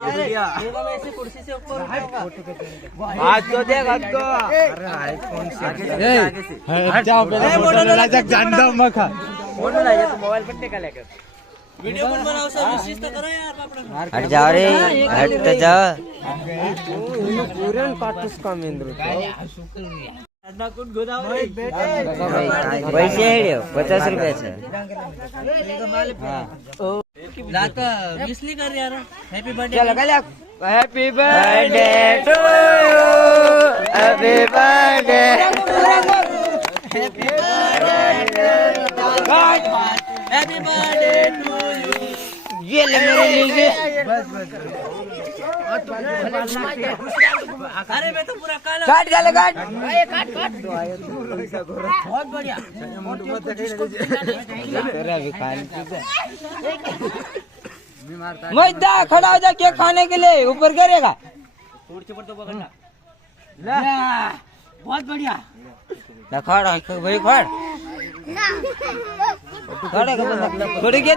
ऐसे कुर्सी से ऊपर आज तो देख आज तो जानता हूँ मैं मोबाइल पर टेका लेकर वीडियो कौन बनाओ सब विशेष तो करो यार अपना हट जाओ रे हट तो जाओ पूरे काटूस का मेंद्र ना कुछ गोदाम पैसे है 50 रुपये से रात का मिस नहीं कर यार हैप्पी बर्थडे चलो कल happy birthday to you happy birthday happy birthday to you ये ले मेरे लिए अरे मैं तो पूरा काला काट गाले काट बहुत बढ़िया तेरा भी खाने मैदा खड़ा हो जा केक खाने के लिए ऊपर करेगा तो पकड़ना बहुत बढ़िया ना खड़ भाई खड़ खड़े का बंदा खड़ के